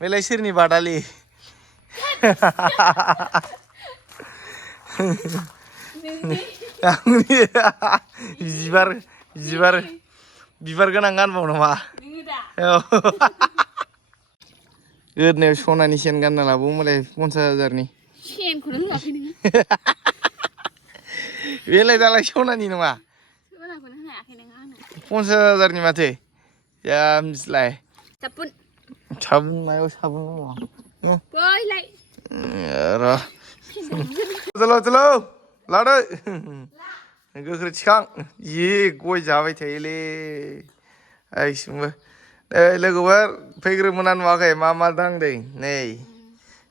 बेलाय सोरनि बादालि आंनि बिबार गोनां गानबाव नामा गोदनायाव सनानि सेन गानना लाबावोमोनलाय 50,000नि सेनखौनो होआखै नोङो बेलाय दालाय सनानि नङा सनाखौनो होआखै नोङो आंनो 50,000नि माथो जाम्बिलाय साबुन मायाव साबुन दङ बैलाय र' चलो लादो गोख्रै थिखां जि गय जाबाय थायोलै आइसुंबो लोगोफोर फैग्रोमोना नुवाखै मा दांदों नै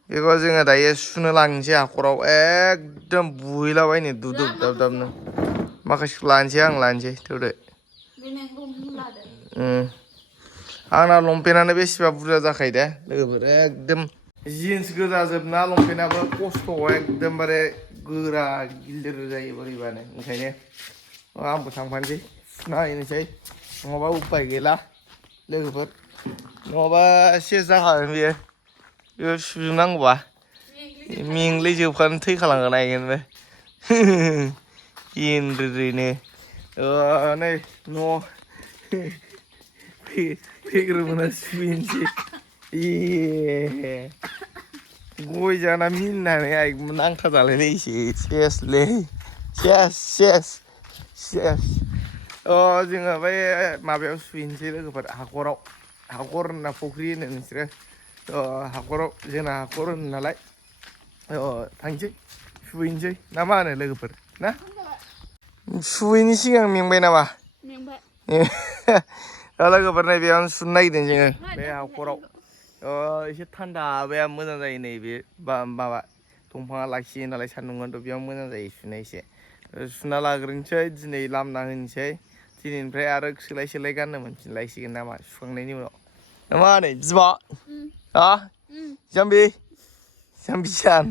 बेखौ जोङो दायो सुनो लांनोसै हाखराव एकदम बुहैलाबायनो दुदुब दाबनो माखासेखौ लानोसै थौदो आंना लंपेन्टानो बेसेबा बुरजा जाखायो दे लोगोफोर एकदम जिन्स गोजा जोबना लंपेन्टाबो खस्थ' एकदमबारे गोरा गिलिर जायो बोरैबानो ओंखायनो आंबो थांफानोसै सुना हैनोसै नङाबा उपाय गैला लोगोफोर नङाबा सेस जाखागोन बेयो सुजोबनांगौबा मेंग्लिजोबखानो थैखालांगोन आइगोनबो इनद्रिनो नै न' फैग्रोमोना सुहैनोसै गय जाना मिनिनानै आइमोन नांथा जालायलायसै सेसलै सेस जोङो बै माबायाव सुहैनोसै लोगोफोर हाखर होनना फुख्रि होनो नोंसोरो हाखराव जोंना हाखर होनो नालाय थांसै सुहैनोसै ना मा होनो लोगोफोर ना सुहैनि सिगां मेंबाय नामा लोगोफोर नै बेयावनो सुनो नागिरदों जोङो बे हाखराव एसे थान्दा माबाया मोजां जायो नैबे माबा दंफाङा लाखियो नालाय सान्दुंआथ' बेयाव मोजां जायो सुनो एसे सुना लाग्रोनोसै दिनै लामना होनोसै दिनैनिफ्राय आरो सोलाय गाननो मोनफिनलायसिगोन नामा सुखांनायनि उनाव ना मा होनो बिमा जाम्बि जान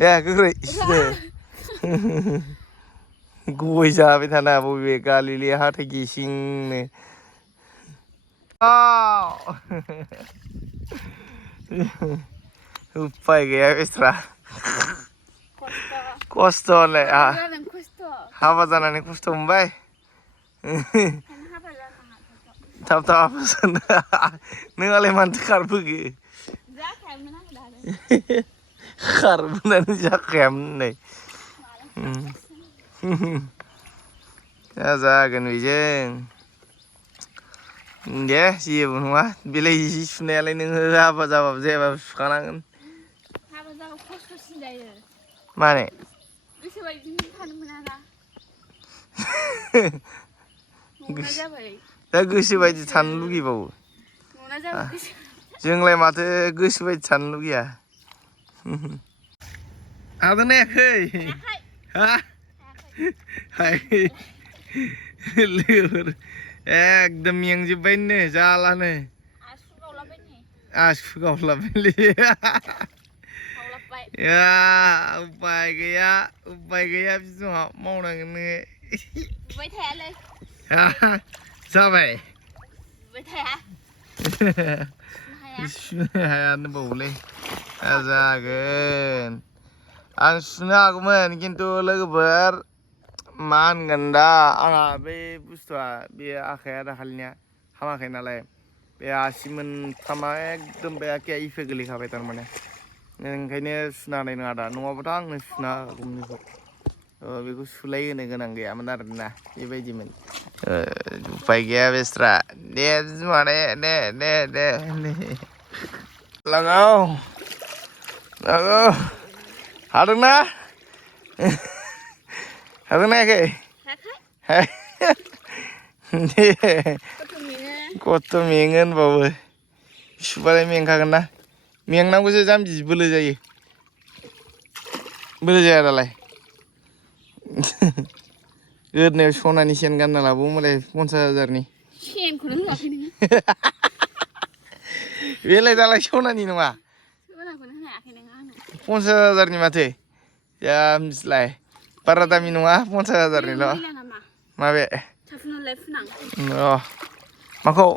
दे गोख्रै सुदो गय जाबाय थाना बबे गालिले हाथाय गेसिंनो उपाय गैया बेस्रा खस्थ' होनलाय हाबा जानानै खस्थ' मोनबाय थाब नोंहालाय मानोथो खारबोखो खारबोनानै जाखायामोन होननाय जागोन बेजों दे जेबो नङा बेलाय जि सुनायालाय नोङो हाबा जाबाबो जायाबाबो सुखानांगोन हाबा जाबा खस्थ'सिन जायो माने गोसोबायदि थानो मोनाना दा गोसोबायदि थानो लुगैबावो जोंलाय माथो गोसोबायदि थानो लुगैया हादोंना हायाखै लोगोफोर एकदम मेंजोब्बायनो जालानो आसु गावलाबायलै उपाय गैया बिमा मावनांगोन नोङो जाबाय सुनो हायानो बावलै जागोन आं सुनो हागौमोन खिन्थु लोगोफोर मा होनगोन दा आंहा बे बुस्थुआ बे आखाइया दाखालिनिया हामाखै नालाय बे आसि मोनथामा एकदम बे आखाइया इफेक्ट गोलैखाबाय थारमाने ओंखायनो सुनो हानाय नङा दा नङाबाथ' आंनो सुनो हागौमोन बेखौ सुलाय होनो गोनां गैयामोन आरोना बेबायदिमोन उपाय गैया बेस्रा दे बिमा दे लाङाव हादोंना हादोंना हायाखै खस्थ' मेङो होनबावो सुबालाय मेंखागोन ना मेंनांगौसो जाम्बि बोलो जायो बोलो जाया दालाय गोदनायाव सनानि सेन गानना लाबावोमोनलाय 50,000नि सेनखौनो होआखै नोङो बेलाय दालाय सनानि नङा सनाखौनो होआखै नोङो आंनो 50,000नि माथो जाम्बिलाय बारा दामि नङा 50,000निल' माबे साफुनालाय फुनां माखौ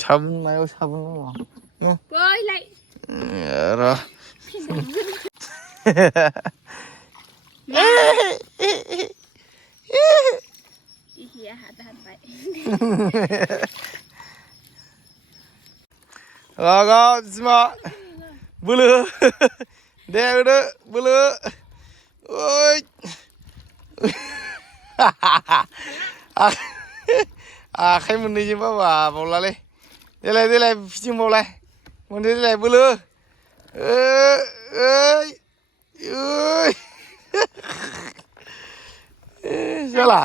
साबुन दङ बैलाय र' इहिया हाबाय लागाव जिमा बोलो दे होदो बोलो ओइ आखाइ मोननैजोंबा बावलालै देलाय फिदिंबावलाय मोनदो देलाय बोलो ओइ जाला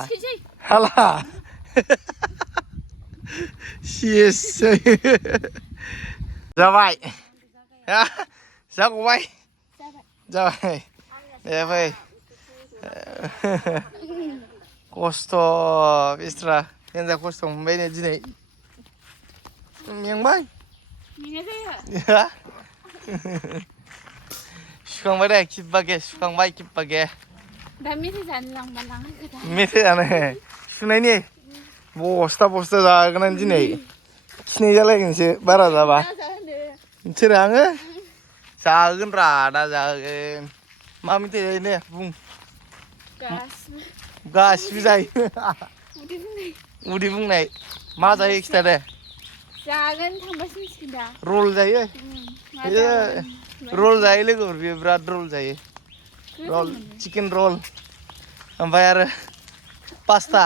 हाला सिएस जाबाय जागबाय जाबाय दे फै खस्थ' बिस्रा देनजा खस्थ' मोनबाय नै दिनै मेंबाय सुखांबाय दे किब्बागे सुखांबाय किब्बागे दा मेथाइ जानो लांबा लांगोन दा मेथाइ जानो सुनायनि बस्था जागोन दिनै खिनाय जालायगोनसो बारा जाबा सोर आङो जागोन रा दा जागोन मा मेथाइ जायो दे बुं गासिबो जायो उदै बुंनाय मा जायो खिथा दे जागोन थांबासो मिथिगोन दा रल जायो रल जायो लोगोफोर बेयो बिराद रल जायो रल चिकेन रल ओमफ्राय आरो पास्ता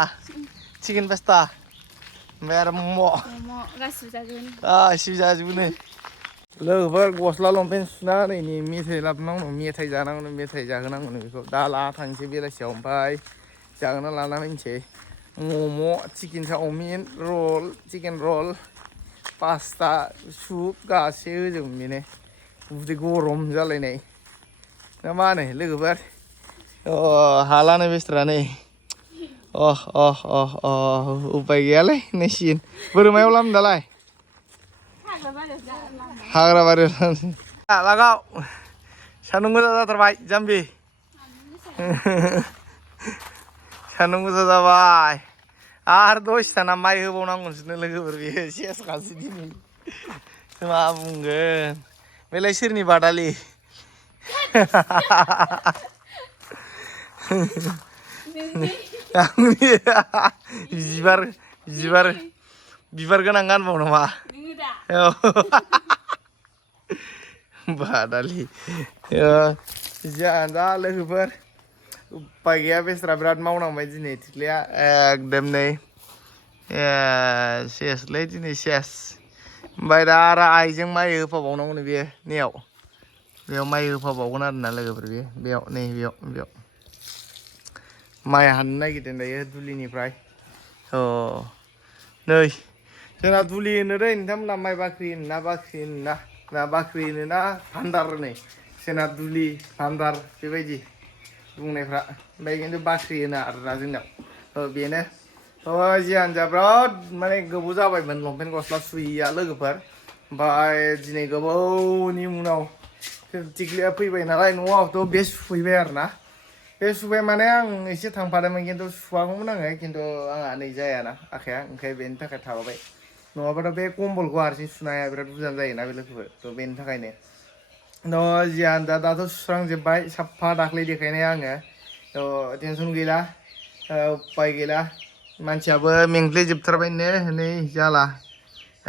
चिकेन पास्ता ओमफ्राय आरो मम' गासिबो जाजोबो गासिबो जाजोबोनो लोगोफोर गस्ला लंपेन्ट सुना नै मेथाइ लाबोनांगौ मेथाइ जानांगौ मेथाइ जाहोनांगौ बेखौ दा लाना थांसै बेलासियाव ओमफ्राय जागोनना लाना फैनोसै मम' चिकेन चावमिन रल चिकेन रल पास्ता सुप गासैबो होजोबगोन बेनो उदै गरम जालायनाय ना मा होनो लोगोफोर हालानो बेस्रा नै उपाय गैयालै होननांसिगोन बोरमायाव लाम दालाय हाग्रा बारियाव लागाव सान्दुं गोसा जाथारबाय जाम्बि सान्दुं गोसा जाबाय आरो दसे थाना माइ होबावनांगोनसोनो लोगोफोर बेयो सेसखासै दिनै मा बुंगोन बेलाय सोरनि बादालि आंनि बिबार गोनां गानबाव नामा बादालि दा लोगोफोर उपाय गैया बेस्रा बिराद मावनांबाय दिनै थिख्लिया एकदम नै सेसलै दिनै सेस ओमफ्राय दा आरो आइजों माइ होफाबावनांगौनो बेयो नैयाव बेयाव माइ होफाबावगोन आरोना लोगोफोर बेयाव नै बेयाव माइ हाननो नागिरदों दायो दुलिनिफ्राय नै जोंना दुलि होनो दै नोंथांमोना माइ बाख्रि होनो ना बाख्रि होनो ना भान्दार होनो जोंना दुलि भान्दार बेबायदि बुंनायफ्रा ओमफ्राय खिन्थु बाख्रि होनो आरोना जोंनाव बेनो जियानो जा बिराद माने गोबाव जाबायमोन लंपेन्ट गस्ला सुयैया लोगोफोर ओमफ्राय दिनै गोबावनि उनाव थिख्लिया फैबाय नालाय न'आवथ' बे सुफैबाय आरोना बे सुबाय माने आं एसे थांफादोंमोन खिन्थु सुवागौमोन आङो खिन्थु आंहा नै जायाना आखाइया ओंखाय बेनि थाखाय थाबोबाय नङाबाथ' बे कम्बलखौ हारसिं सुनो हाया बिराद बुरजा जायोना बे लोगोफोर थ' बेनि थाखायनो जियानो जा दाथ' सुस्रांजोब्बाय साफा दाख्लै देखायनाय आङो थ' टेनसन गैला उपाय गैला मानसियाबो मेंफ्लिजोबथारबायनो नै जाला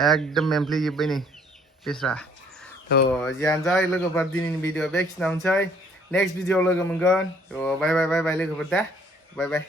एकदम मेंफ्लिजोब्बाय नै बेस्रा थ' जियानो जा लोगोफोर दिनैनि भिडिअ बेखिनियावनोसै नेक्स्ट भिडिअ लोगो मोनगोन थ' बाय लोगोफोर दे बाय